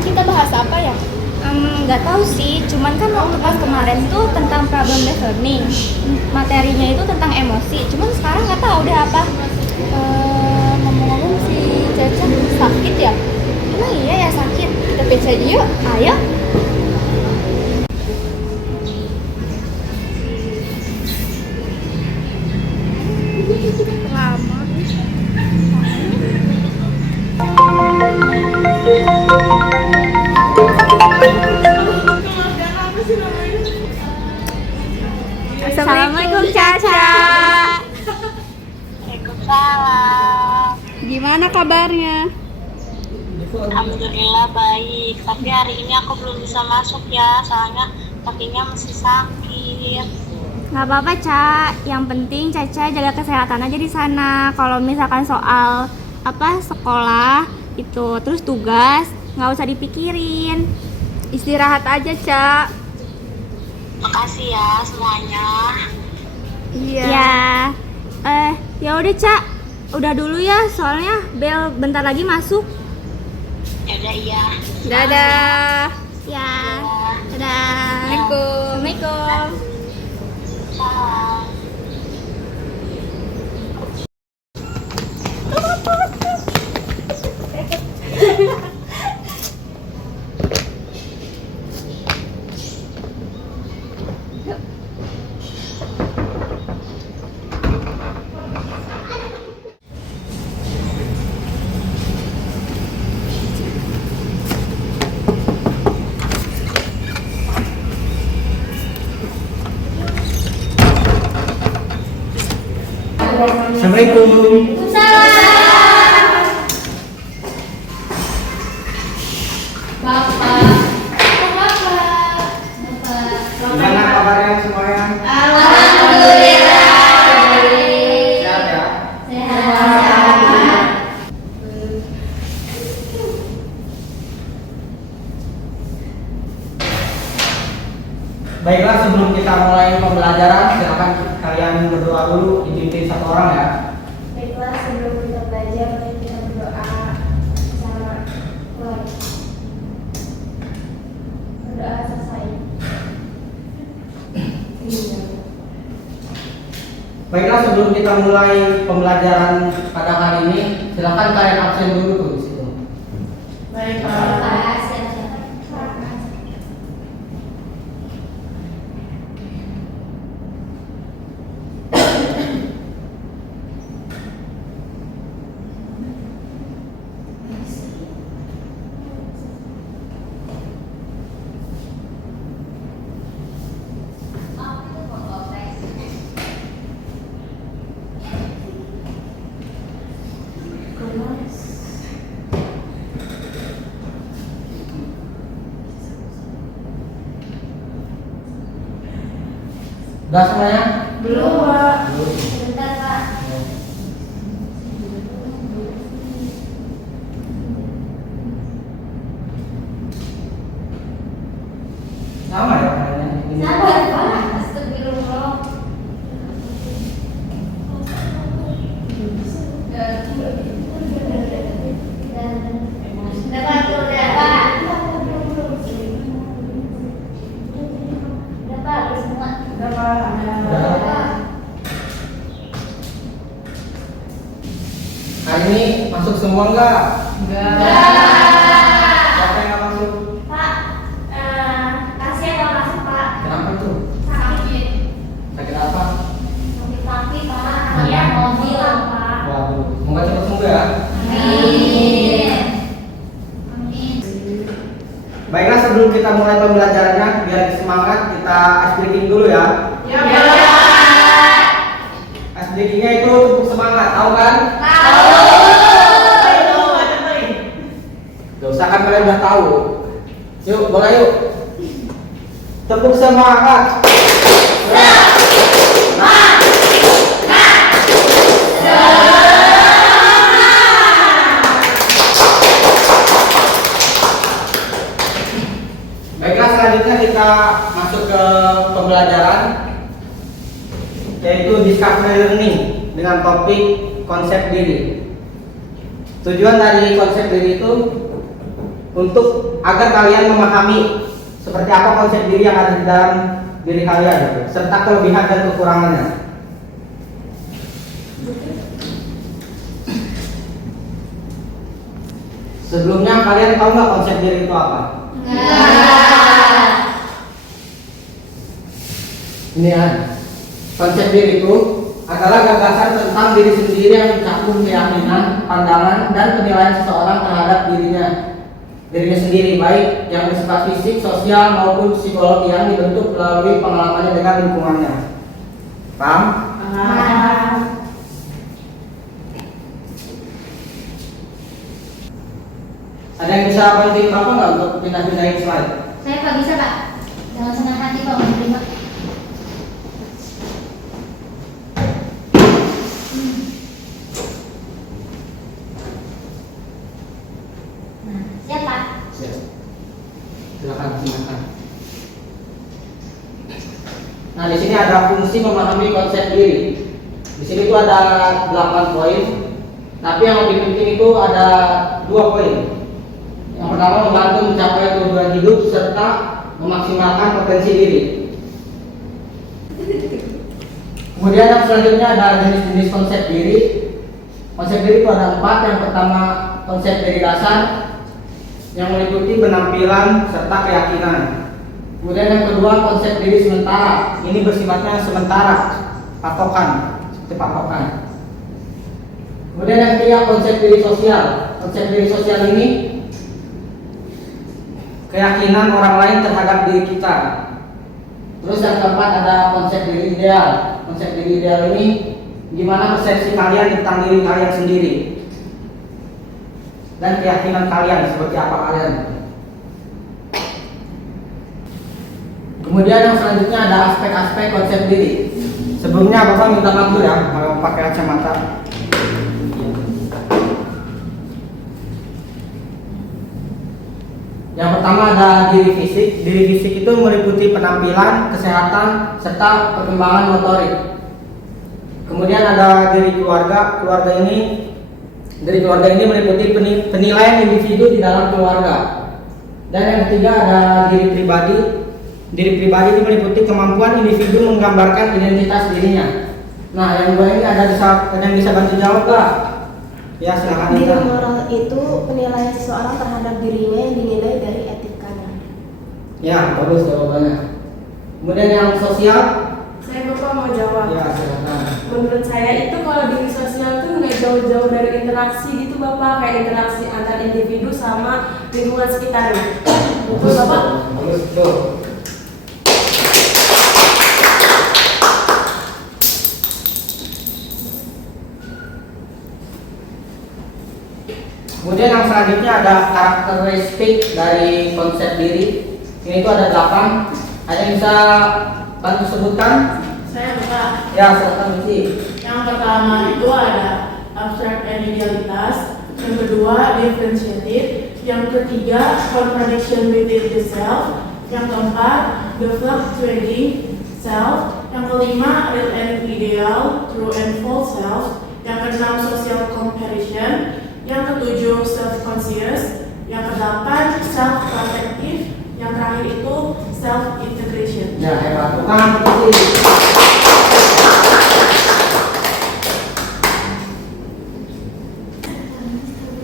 sekarang kita bahas apa ya? Nggak tahu sih, cuman kan waktu pas kemarin tuh tentang problem based learning, materinya itu tentang emosi, cuman sekarang nggak tahu deh apa. Ngomong-ngomong si Caca sakit ya? Emang iya ya sakit? Kita periksa dia yuk. Ayo. Lama. Assalamualaikum Caca. Waalaikumsalam. Gimana kabarnya? Alhamdulillah baik. Tapi hari ini aku belum bisa masuk ya, soalnya kakinya masih sakit. Nggak apa-apa Ca, yang penting Caca jaga kesehatan aja di sana. Kalau misalkan soal sekolah itu terus tugas nggak usah dipikirin. Istirahat aja, Cak. Makasih ya semuanya. Iya. Ya udah Ca, udah dulu ya soalnya Bel bentar lagi masuk. Ya udah iya. Dadah. Ya. Dadah. Assalamualaikum. Assalamualaikum. Salam. Assalamualaikum. Gimana kabarnya semuanya? Sehat ya? Baiklah, sebelum kita mulai pembelajaran, silakan kalian berdoa dulu, dipimpin satu orang ya. Baiklah, sebelum kita belajar, mari kita berdoa sama mulai. Berdoa selesai. Baiklah, sebelum kita mulai pembelajaran pada hari ini, silakan kalian absen dulu tuh di situ. Baiklah. Udah semuanya? Belum, Pak. Belum. Sebentar, Pak. Sama ya kayaknya ini. Sabar, Pak. Astagfirullah. Udah, Pak. Udah, Pak. Udah, Pak. Udah semua. Udah. Hari ini masuk semua enggak? Siapa yang nggak masuk? Pak, kasihan kalau masuk, Pak. Kenapa itu? Sakit. Sakit apa? Sakit kaki, Pak. Iya, mobil, Pak. Waduh, semoga cepat sembuh ya. Amin. Amin. Baiklah, sebelum kita mulai pembelajarannya, biar semangat kita ice breaking dulu ya. Ya. Ice breakingnya itu tepuk semangat, tahu kan? Gak usah kan kalian udah tahu. Yuk, boleh yuk. Tepuk semangat. Baiklah, selanjutnya kita masuk ke pembelajaran, yaitu discovery learning dengan topik konsep diri. Tujuan dari konsep diri itu untuk agar kalian memahami seperti apa konsep diri yang ada di dalam diri kalian gitu, serta kelebihan dan kekurangannya. Sebelumnya kalian tahu nggak konsep diri itu apa? Ini ya, konsep diri itu adalah gagasan tentang diri sendiri yang mencakup keyakinan, pandangan, dan penilaian seseorang terhadap dirinya sendiri, baik yang bersifat fisik, sosial, maupun psikologi yang dibentuk melalui pengalamannya dengan lingkungannya. Paham? Ada yang bisa bantuin Bapak nggak untuk pindah-pindahin slide? Saya Pak bisa Pak, dengan senang hati Pak menerima. Nah, siap Pak. Siap. Silakan. Nah, di sini ada fungsi memahami konsep diri. Di sini tuh ada 8 poin, tapi yang lebih penting itu ada 2 poin. Yang pertama, membantu mencapai tujuan hidup serta memaksimalkan potensi diri. Kemudian yang selanjutnya ada jenis-jenis konsep diri. Konsep diri itu ada 4. Yang pertama, konsep diri dasar yang meliputi penampilan serta keyakinan. Kemudian yang kedua, konsep diri sementara. Ini bersifatnya sementara, patokan, seperti patokan. Kemudian yang ketiga, konsep diri sosial. Konsep diri sosial ini keyakinan orang lain terhadap diri kita. Terus yang keempat ada konsep diri ideal. Konsep diri ideal ini gimana persepsi kalian tentang diri kalian sendiri dan keyakinan kalian seperti apa kalian. Kemudian yang selanjutnya ada aspek-aspek konsep diri. Sebelumnya Bapak minta maaf dulu ya kalau pakai kacamata. Yang pertama ada diri fisik. Diri fisik itu meliputi penampilan, kesehatan, serta perkembangan motorik. Kemudian ada diri keluarga. Diri keluarga ini meliputi penilaian individu di dalam keluarga. Dan yang ketiga ada diri pribadi. Diri pribadi itu meliputi kemampuan individu menggambarkan identitas dirinya. Nah, yang dua ini ada yang bisa bantu jawab nggak? Ya, silakan. Diri moral itu penilaian seseorang terhadap dirinya yang dinilai dari etikanya. Ya, bagus jawabannya. Kemudian yang sosial? Saya Bapak mau jawab. Ya, silakan. Menurut saya itu kalau diri sosial tuh nggak jauh-jauh dari interaksi gitu Bapak, kayak interaksi antar individu sama lingkungan sekitarnya. Betul Bapak? Bagus, betul. Kemudian yang selanjutnya ada karakteristik dari konsep diri. Ini tuh ada 8. Ada yang bisa bantu sebutkan? Saya buka. Ya, silakan Mici. Yang pertama itu ada abstract and idealitas. Yang kedua differentiated. Yang ketiga contradiction within the self. Yang keempat the fluctuating self. Yang kelima real and ideal, true and false self. Yang keenam social comparison. Yang ketujuh self-conscious, yang kedelapan self-protective, yang terakhir itu self-integration. Ya, hebat. Bukan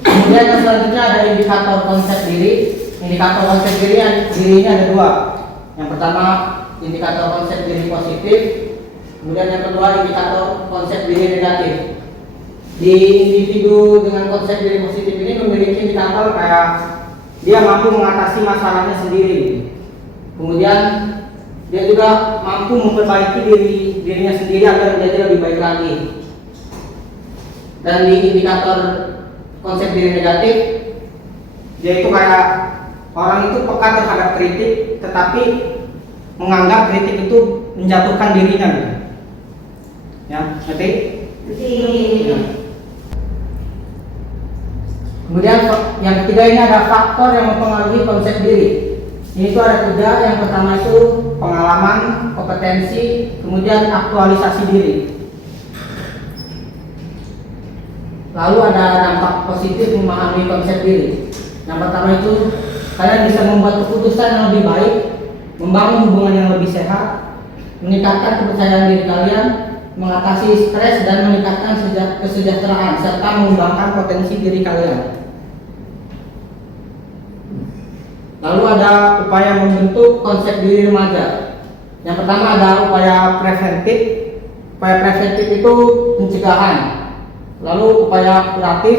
kemudian yang selanjutnya ada indikator konsep diri. Indikator konsep dirinya ada 2. Yang pertama indikator konsep diri positif. Kemudian yang kedua indikator konsep diri negatif. Di individu dengan konsep diri positif ini memiliki indikator kayak dia mampu mengatasi masalahnya sendiri. Kemudian dia juga mampu memperbaiki dirinya sendiri agar menjadi lebih baik lagi. Dan di indikator konsep diri negatif, dia itu kayak orang itu peka terhadap kritik, tetapi menganggap kritik itu menjatuhkan dirinya. Ya, ngerti? Ya. Kemudian yang ketiga ini ada faktor yang mempengaruhi konsep diri. Ini tuh ada 3. Yang pertama itu pengalaman, kompetensi, kemudian aktualisasi diri. Lalu ada dampak positif memahami konsep diri. Yang pertama itu kalian bisa membuat keputusan yang lebih baik, membangun hubungan yang lebih sehat, meningkatkan kepercayaan diri kalian, mengatasi stres dan meningkatkan kesejahteraan serta mengembangkan potensi diri kalian. Lalu ada upaya membentuk konsep diri remaja. Yang pertama ada upaya preventif. Upaya preventif itu pencegahan. Lalu upaya kuratif,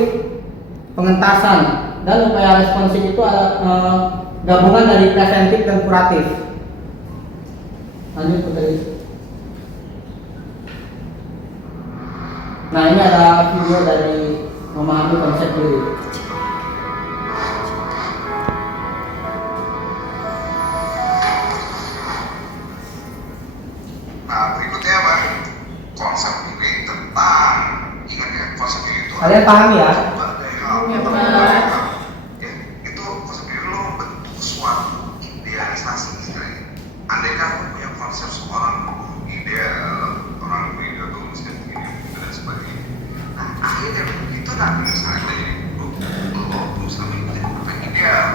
pengentasan, dan upaya responsif itu gabungan dari preventif dan kuratif. Lanjut Putri. Nah, ini ada video dari memahami konsep diri. Nah, berikutnya apa? Konsep diri tentang, ingat ya, konsep diri itu Kalian paham ya? berbagai hal. Ya, itu konsep diri lo membentuk suatu idealisasi istilahnya. Andaikan lo punya konsep seorang ideal, orang ideal bagus dan dan sebagainya. Nah, akhirnya begitu nanti misalnya lo berusaha mengikuti apa yang ideal.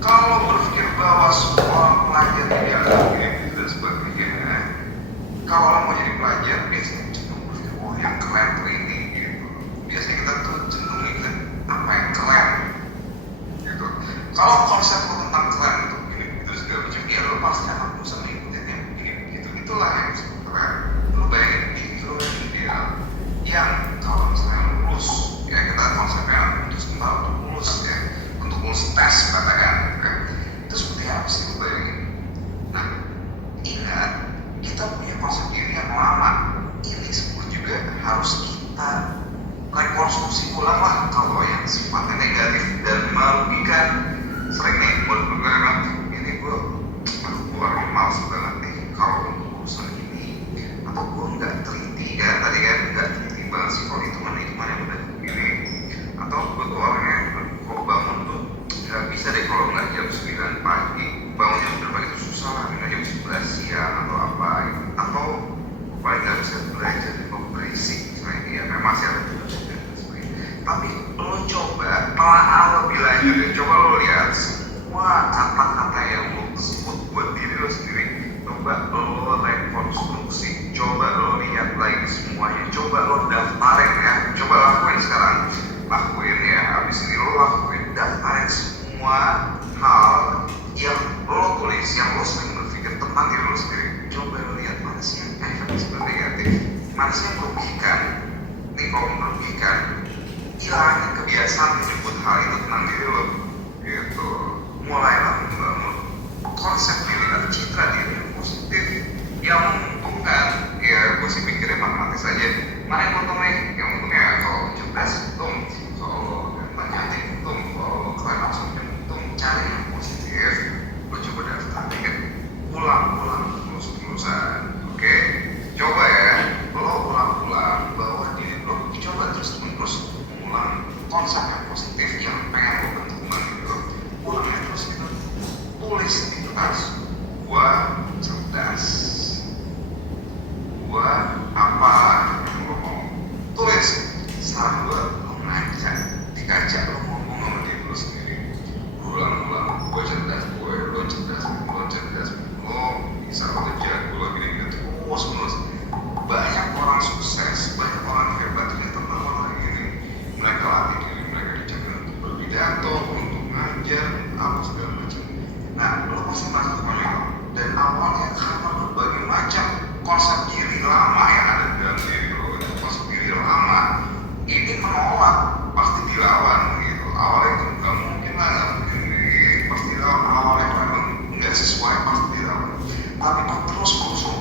Kalau berpikir bahwa seorang pelajar ideal dan sebagainya, kalau orang mau jadi pelajar biasanya cenderung berpikir, oh yang keren tuh ini gitu. Biasanya kita tuh cenderung ingat apa yang keren gitu. Kalau konsep lo tentang keren itu gini itu segala macam, ya lo pasti akan berusaha mengikuti yang begini begitu. Itulah yang disebut keren. Lo bayangin itu yang ideal, yang kalau misalnya lulus, ya kita konsepnya untuk sebentar untuk lulus ya, untuk lulus tes katakan gitu kan. Itu seperti apa sih lo bayangin? Nah, ingat kita punya konsep diri yang lama. Ini semua juga harus kita rekonstruksi ulang lah kalau yang sifatnya negatif dan merugikan. Sering nih buat gue bilang, ini gue orangnya males banget nih kalau untuk urusan ini, atau gue nggak teliti kan tadi kan, nggak teliti banget sih kalau hitungan yang udah begini, atau gue tuh orangnya kalau bangun tuh nggak bisa deh kalau nggak jam 9 pagi, bangun jam 9 pagi itu susah lah, nggak jam 11 siang atau apa gitu. Atau paling nggak bisa belajar di bawah berisik misalnya, ya memang masih ada juga dan sebagainya. Tapi lo coba telaah lebih lanjut ya, coba lo lihat semua kata-kata yang lo sebut buat diri lo sendiri, coba lo rekonstruksi, coba lo lihat lagi semuanya, coba lo daftarin ya, coba lakuin sekarang, lakuin ya, habis ini lo lakuin, daftarin semua hal yang lo tulis, yang lo sering berpikir tentang diri lo sendiri. Coba lo lihat mana sih yang efektif dan negatif, mana sih yang merugikan. Nih kalau merugikan, hilangin kebiasaan menyebut hal itu tentang diri lo gitu. Mulailah membangun konsep diri dan citra diri yang positif, yang menguntungkan. Ya gue sih pikirnya matematis aja, mana yang untung nih? Yang untungnya kalau cerdas untung, kalau cantik untung, kalau keren langsung untung. Cari yang positif, lo coba daftarin kan, ulang-ulang terus-terusan. Oke, coba ya, lo ulang-ulang bahwa diri lo, coba terus-menerus mengulang konsep yang positif yang pengen lo bentuk gitu. Ulangnya terus gitu, tulis di kertas, gua cerdas, gua apa yang lo mau, tulis. Setelah lo ngaca di kaca, lo ngomong sama diri lo sendiri, ulang-ulang, gue cerdas, lo cerdas, lo bisa kerja, gue gini terus. Banyak orang sukses, banyak orang hebat ternyata malah gini. Mereka latih diri mereka dijaga untuk berpidato, untuk ngajar, apa segala macam. Nah, lo pasti masuk ke mana? Dan awalnya karena berbagai macam konsep diri lama yang ada di dalam diri lo, konsep diri lama ini menolak, pasti dilawan gitu. Awalnya itu nggak mungkin lah, nggak mungkin gitu. Pasti dilawan, awalnya memang nggak sesuai, pasti dilawan. Tapi terus kosong.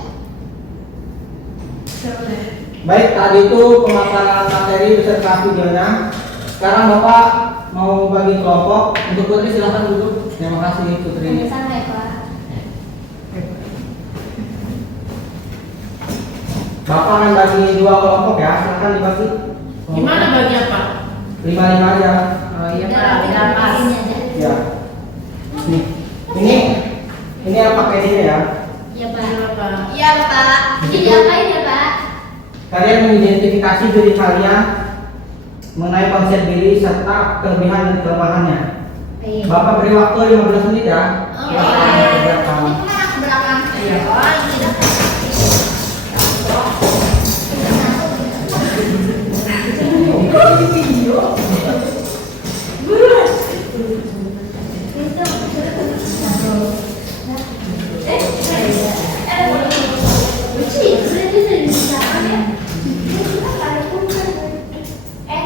Baik, tadi itu pemaparan materi beserta videonya. Sekarang Bapak mau bagi kelompok. Untuk Putri silahkan duduk. Terima kasih Putri. Sama ya Pak. Bapak akan bagi 2 kelompok ya, silahkan dibagi. Gimana bagi apa? 5-5 aja. Oh iya Udah, Pak, udah pas. ini aja. Ya. Ini yang pakai ini ya. Iya Pak. Iya Pak. Iya Pak. Ini diapain ya Pak? Kalian mengidentifikasi diri kalian mengenai konsep diri serta kelebihan dan kelemahannya. Oke. Bapak beri waktu 15 menit ya. Belakang. Belakang. Iya. Oh, tidak.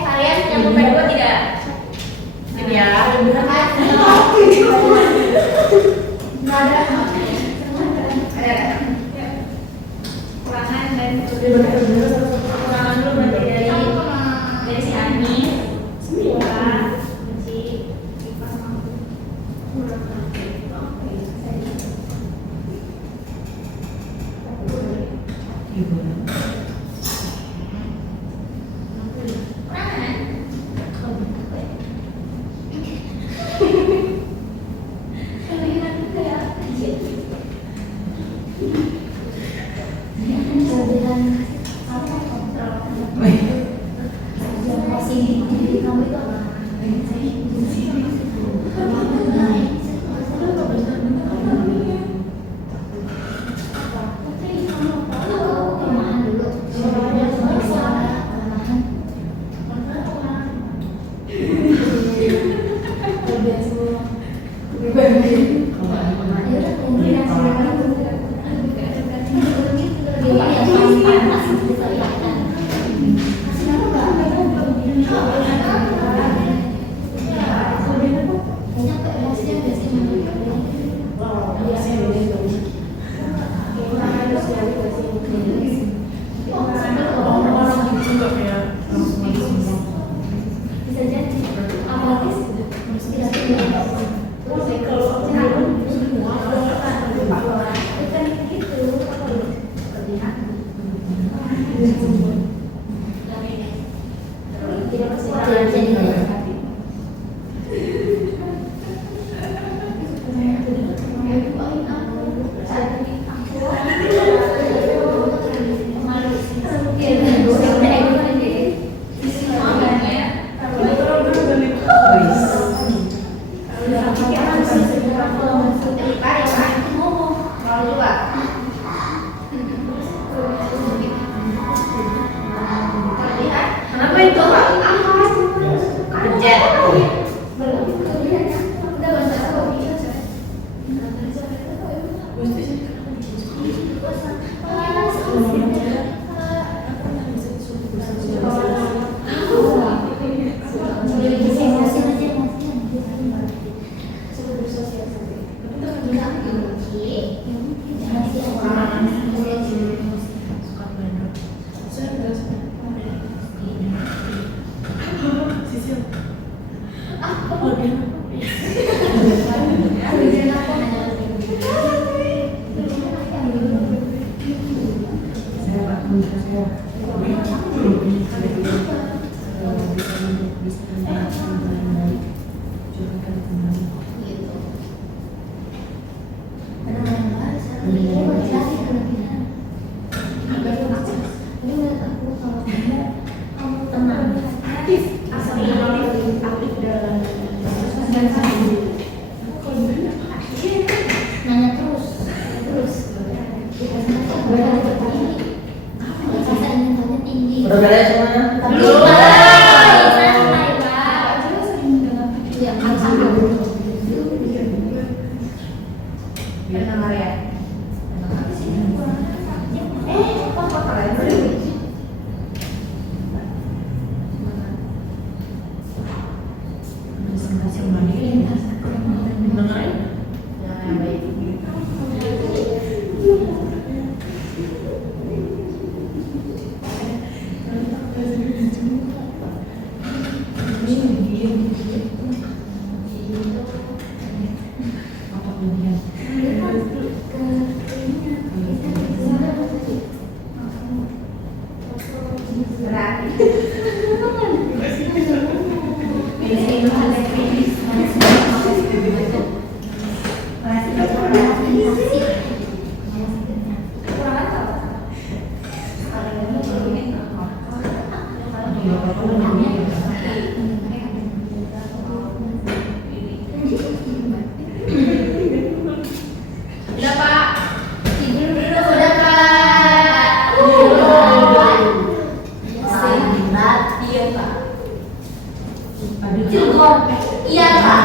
Kalian yang berdua tidak? Ya. Kurangan dan kekurangan dulu berarti dari si Ani, Mika, Benci, Ipa sama Kenapa itu, Pak? Pencet. Udah beres semuanya? Iya Pak.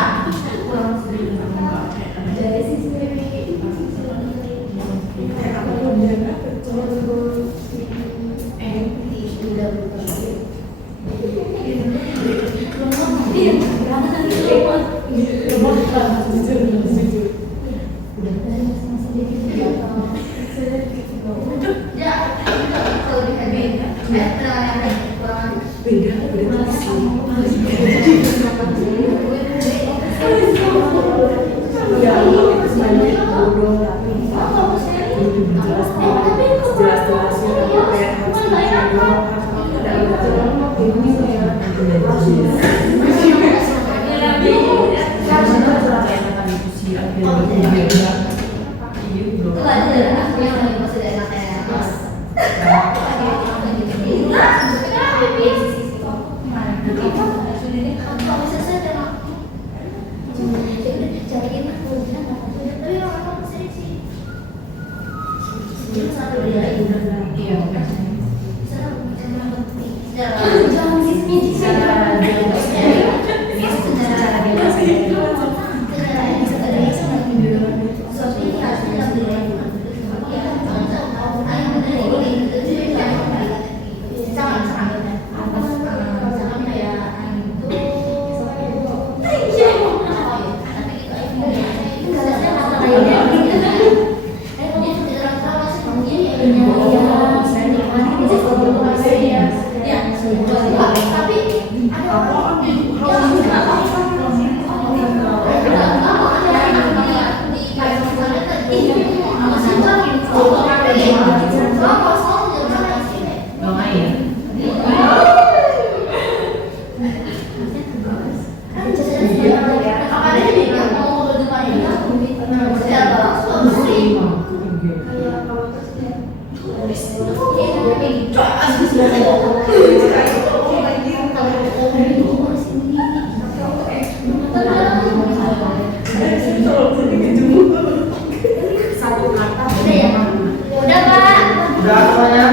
Udah Pak. Udah semuanya?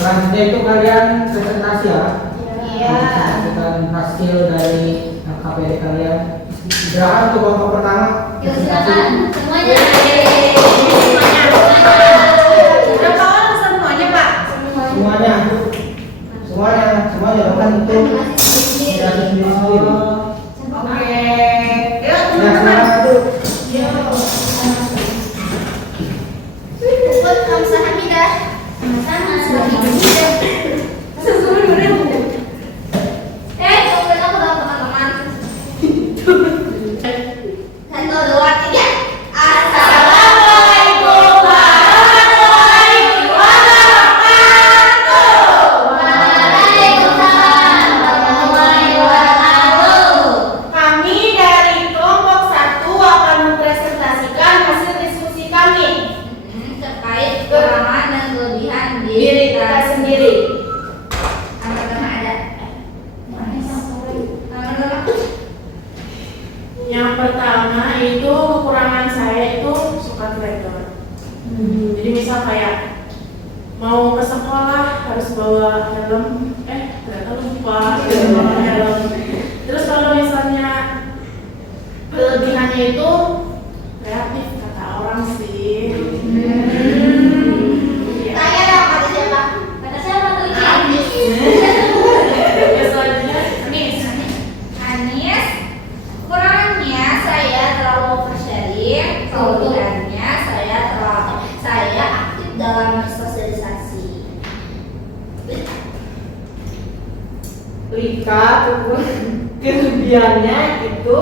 Selanjutnya itu kalian presentasi ya. Presentasikan hasil dari KPD kalian. Silakan untuk kelompok pertama. Yuk silakan semuanya. Berapa orang semuanya Pak? Semuanya bahkan itu tidak sendiri-sendiri. Oke. Yuk Nah, sekarang itu Buat Hamzah. Sama-sama. Tungguin aku dong teman-teman. 1, 2, 3. Assalamualaikum warahmatullahi wabarakatuh. Waalaikumsalam warahmatullahi wabarakatuh. Kami dari kelompok 1 akan mempresentasikan hasil diskusi kami. Terkait kekurangan dan kelebihan Diri kita sendiri. Apa-apa ada? Yang pertama itu kekurangan saya itu suka teledor. Jadi misal kayak mau ke sekolah harus bawa helm, ternyata lupa bawa helm. Terus kalau misalnya kelebihannya itu kreatif kata orang sih. Tanya dong kata siapa? Kata siapa tuh? Ya selanjutnya Anis. Anis. Kurangnya saya terlalu oversharing, kelebihannya saya aktif dalam bersosialisasi. Lika kelebihannya itu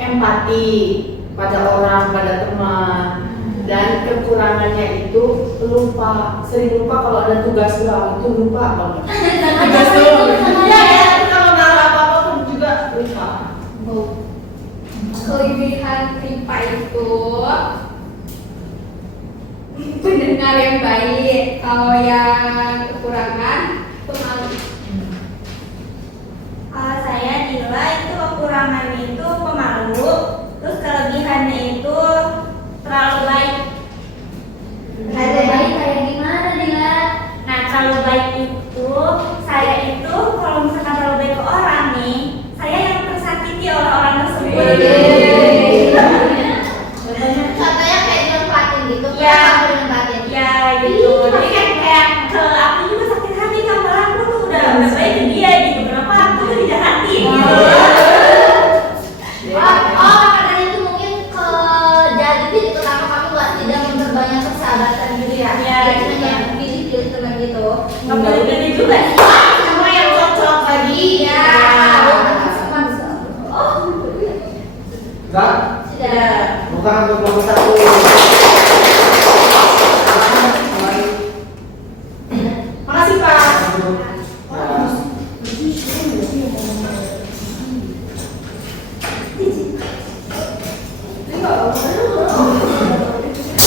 empati pada orang, pada teman. Dan kekurangannya itu sering lupa kalau ada tugas doang, itu lupa banget. Tugas doang. Ya, kalau naruh apa-apa pun juga lupa. Kelebihan Ripa itu pendengar yang baik. Kalau yang kekurangan pemalu. Kalau saya nilai itu kekurangannya itu pemalu, terus kelebihannya itu terlalu baik. Ada baik kayak gimana Dila? Nah, kalau baik itu saya itu kalau misalkan Ya. dengan batin. Ya gitu. Jadi kan kayak ke aku juga sakit hati kan, malah aku tuh udah baik ke dia gitu. Kenapa aku tuh dijahatin gitu. Oh, katanya itu mungkin ke jadi titik utama kamu tidak memperbanyak persahabatan gitu ya? Iya, Jadi gitu. hanya pilih-pilih teman gitu. Nggak pilih-pilih juga sih. Sama yang cocok lagi. Iya. Oh, Enggak? sudah. Bukan untuk kelompok satu. Makasih Pak.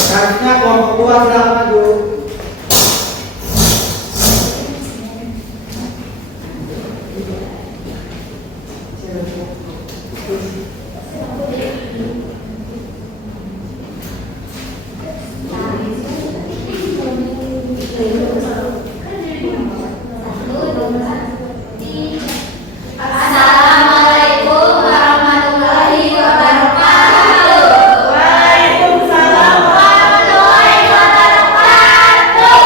Selanjutnya kelompok kedua silakan maju. Assalamualaikum warahmatullahi wabarakatuh. Waalaikumsalam. Warahmatullahi wabarakatuh.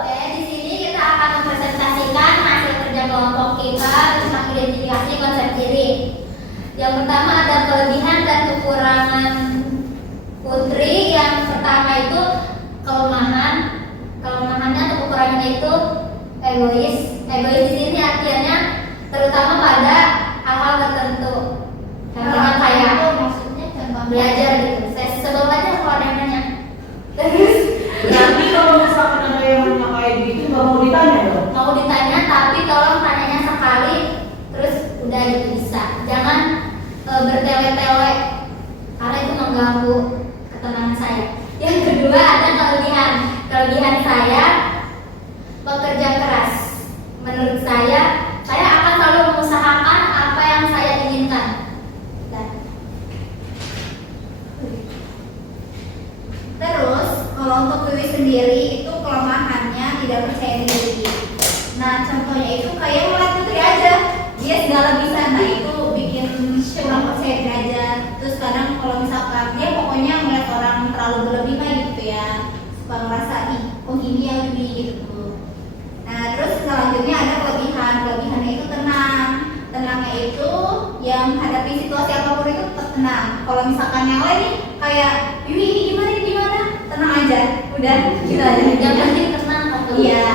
Oke, di sini kita akan mempresentasikan hasil kerja kelompok kita tentang identifikasi konsep diri. Yang pertama ada kelebihan dan kekurangan Putri. Yang pertama itu kelemahannya atau kekurangannya itu egois. Egois di sini artinya terutama pada hal-hal tertentu. Contohnya kayak maksudnya contoh belajar gitu. Saya sebel aja kalau ada yang nanya. Terus Nanti kalau misalkan ada yang nanya kayak gitu nggak mau ditanya dong. mau ditanya tapi tolong tanyanya sekali terus udah gitu bisa. Jangan bertele-tele karena itu mengganggu ketenangan saya. Yang kedua ada kelebihan. Kelebihan saya bekerja keras. Menurut saya akan selalu mengusahakan apa yang saya inginkan. Dan terus kalau untuk Wiwi sendiri itu kelemahannya tidak percaya diri. Nah contohnya itu kayak ngeliat Putri aja, dia segala bisa, nah itu bikin kurang percaya diri aja. Terus kadang kalau misalkan dia pokoknya ngeliat orang terlalu berlebihan gitu ya, suka ngerasa ih kok gini ya Wiwi gitu. Nah terus selanjutnya ada kelebihannya itu tenang. Tenangnya itu yang hadapi situasi apapun itu tetap tenang. Kalau misalkan yang lain nih kayak Wiwi ini gimana, tenang aja, udah gitu aja. Yang penting tenang atau iya.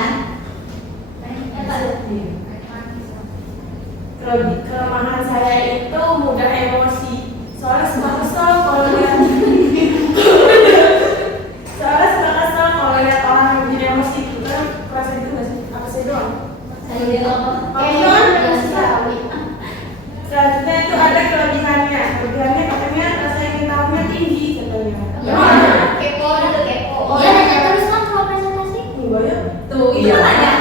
Kelemahan saya itu mudah emosi. Soalnya suka kesel kalau lihat orang yang bikin emosi itu kan kerasa gitu nggak sih? Apa saya doang? Selanjutnya itu ada kelebihannya. Kelebihannya katanya rasa ingin tahunya tinggi katanya. Kepo gitu, kepo. Iya nanya terus kan kalau presentasi. Enggak ya? Tuh itu nanya.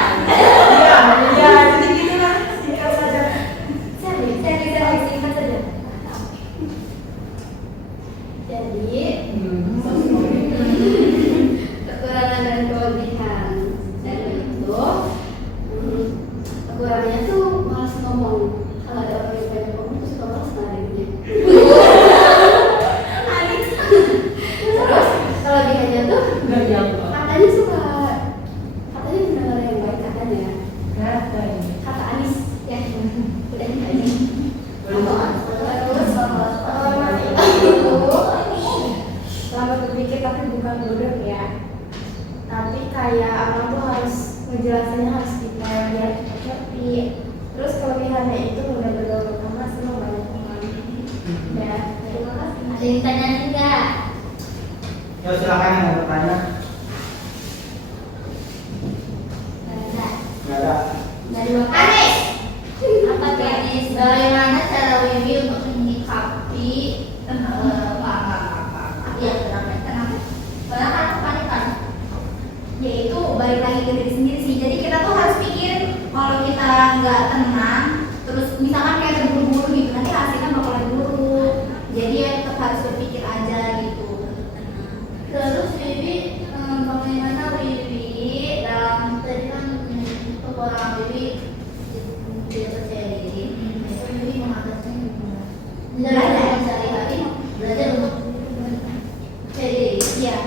Iya, jadi gitulah. Singkat saja. Seri singkat saja. Jadi kekurangan dan kelebihan saya itu kekurangannya tuh malas ngomong. Kalau ada orang yang banyak ngomong tuh suka malas nariknya. Terus kelebihannya tuh katanya suka katanya benar yang baik katanya. Kata Anis ya udah aja. Terus Selamat berpikir tapi bukan bodoh ya. Tapi kayak orang tuh harus ngejelasinnya harus detail biar cepat ngerti. Terus kelebihannya itu mudah bergaul sama senang banyak teman. Ya, terima kasih. ada yang ditanyain enggak? Ya silakan yang mau bertanya. Nggak ada. Dari Anis. Apa tuh Anis? Bagaimana cara Wiwi untuk menyikapi tenang. Soalnya kan kepanikan. Yaitu balik lagi ke diri sendiri sih. Jadi kita tuh harus pikir kalau kita nggak tenang, terus misalkan kayak terburu-buru gitu, nanti hasilnya bakalan buruk. Jadi ya tetap harus berpikir aja gitu. Terus Wiwi, bagaimana Wiwi dalam tadi kan kekurangan Wiwi tidak percaya diri. Itu Wiwi mengatasinya gimana? Belajar sehari-hari, belajar untuk percaya diri. Iya.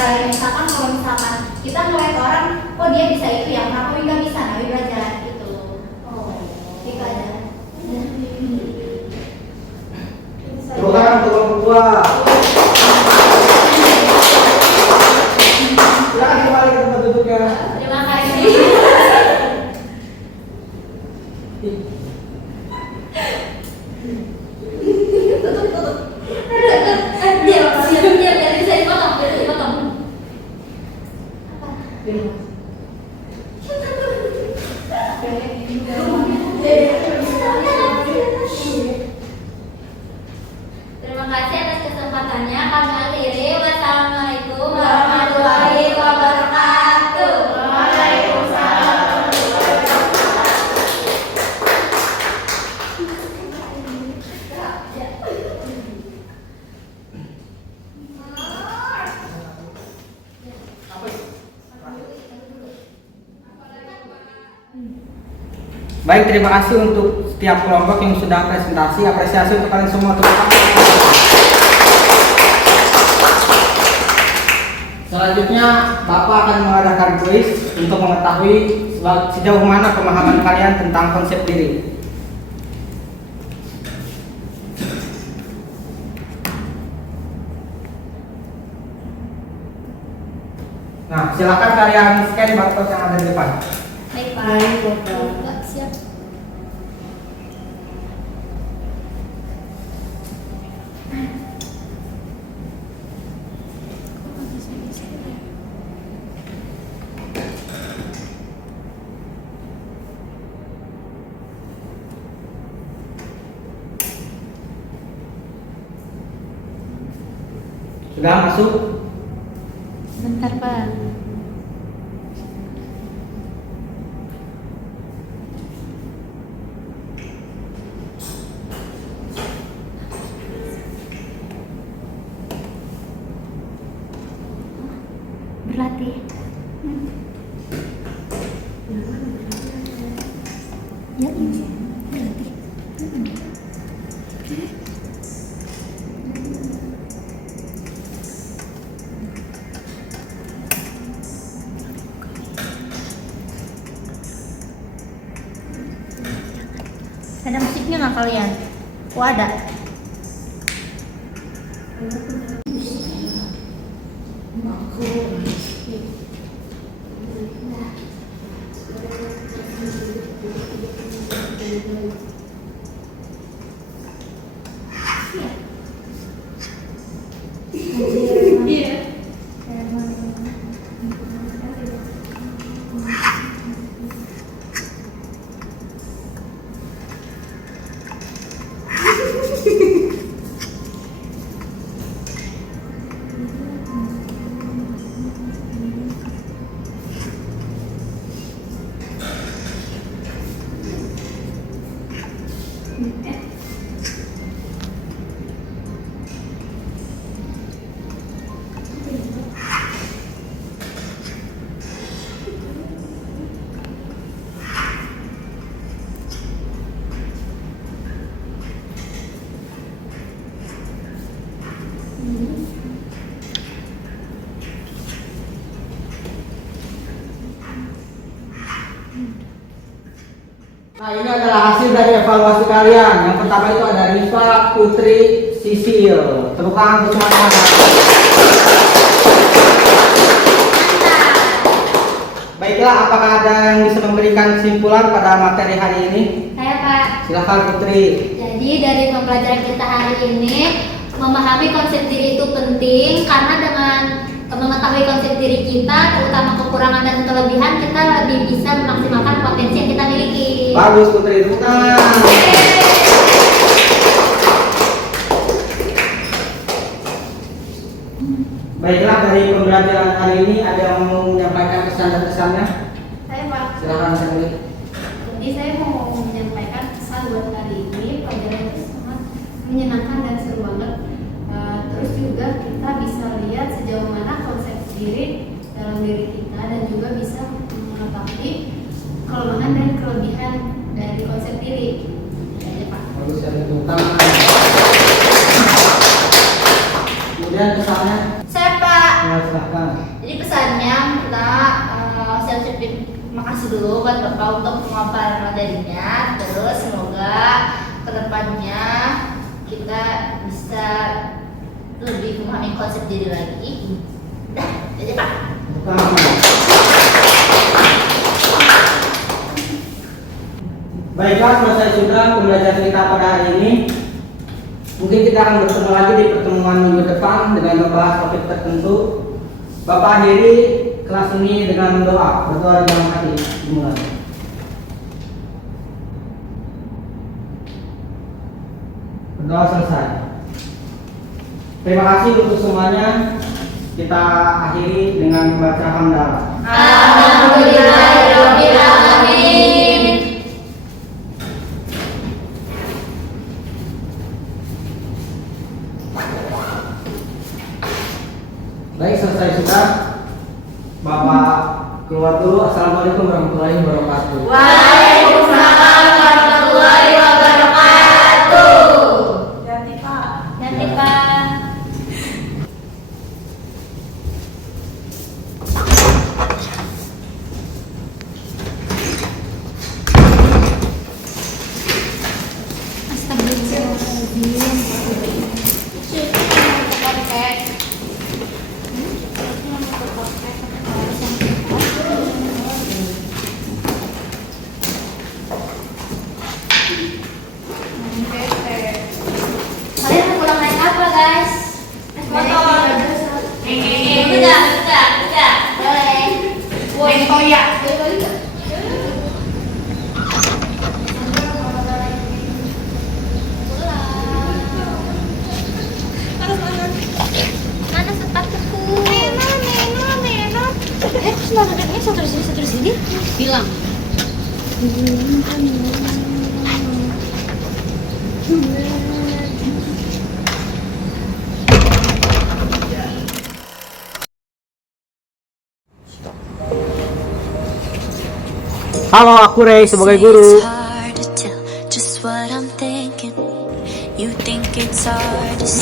misalkan kalau misalkan kita ngeliat orang, oh dia bisa itu ya, kenapa Wi nggak bisa? Nah, Wi belajar gitu. Gitu aja. Tepuk tangan untuk kelompok 2. Silakan kembali ke tempat duduknya. Terima kasih. Tutup. Diam, biar bisa dipotong, Terima kasih atas kesempatannya. Kami akhiri. Wassalamualaikum warahmatullahi wabarakatuh. Waalaikumsalam. Baik, terima kasih untuk setiap kelompok yang sudah presentasi. Apresiasi untuk kalian semua. Selanjutnya, Bapak akan mengadakan kuis untuk mengetahui sejauh mana pemahaman kalian tentang konsep diri. Nah, silakan kalian scan barcode yang ada di depan. Baik, Pak. Baik, Bapak. Siap. Sudah masuk? Bentar, Pak. Berlatih. Ya, ini berlatih. Ada musiknya nggak kalian? Oh, ada. Nah, ini adalah hasil dari evaluasi kalian. Yang pertama itu ada Rifa, Putri, Sisil. Tepuk tangan untuk semuanya. Baiklah, apakah ada yang bisa memberikan kesimpulan pada materi hari ini? Saya, Pak. Silakan Putri. Jadi dari pembelajaran kita hari ini, memahami konsep diri itu penting karena dengan mengetahui konsep diri kita, terutama kekurangan dan kelebihan, kita lebih bisa memaksimalkan potensi yang kita miliki. Bagus Putri, tepuk tangan. Baiklah, dari pembelajaran hari ini ada yang mau menyampaikan pesan dan kesannya? Saya Pak. Silakan Sandi. Jadi saya mau menyampaikan pesan buat hari ini. Pelajaran itu sangat menyenangkan dan seru banget. Terus juga kita bisa lihat sejauh mana konsep diri dalam diri kita dan juga bisa mengetahui kelemahan dan kelebihan dari konsep diri. Ya, Pak. Bagus, ya, tepuk tangan. Kemudian kesannya? Saya, Pak. Nah, silahkan. Jadi pesannya pertama saya ucapin makasih dulu buat Bapak untuk pemaparan materinya. Terus semoga kedepannya kita bisa lebih memahami konsep diri lagi. Dah, jadi Pak. Baiklah, selesai sudah pembelajaran kita pada hari ini. Mungkin kita akan bertemu lagi di pertemuan minggu depan dengan membahas topik tertentu. Bapak akhiri kelas ini dengan doa, berdoa dalam hati. Dimulai. Berdoa selesai. Terima kasih untuk semuanya. Kita akhiri dengan membaca hamdalah. Alhamdulillahirabbil alamin. Baik, selesai sudah. Bapak keluar dulu. Assalamualaikum warahmatullahi wabarakatuh. Waalaikumsalam warahmatullahi wabarakatuh. Hati Pak. Nanti Pak. Kalian mau pulang naik apa guys? Naik motor. Udah. Boleh. Naik toya. Mana sepatuku? Neno. Terus mau duduknya satu sini. Bilang. Halo, aku Ray sebagai guru.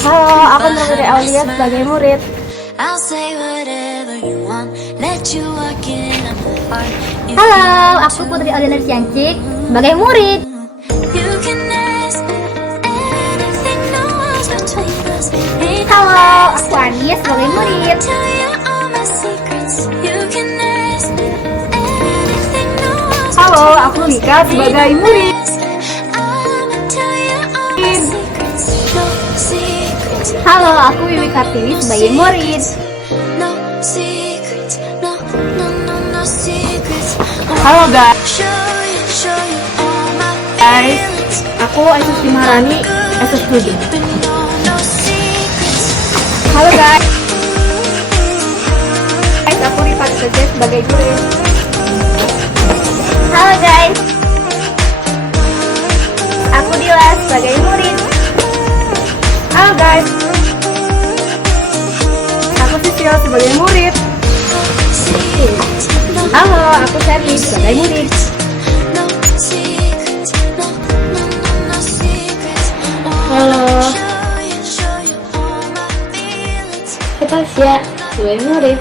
Halo, aku Nurul Aulia sebagai murid. Halo, aku Putri Aulia Ciancik sebagai murid. Halo, aku Ania sebagai murid. Halo, aku Mika sebagai murid. Halo, aku Wiwi Kartiwi sebagai murid. Halo guys, aku Aisyah Maharani, SS7. Halo guys, aku Rifat Seja sebagai guru. Halo guys, aku Dila sebagai murid. Halo guys, aku Sisil sebagai murid. Halo, aku Serli sebagai murid. Halo, kita Tasya sebagai murid.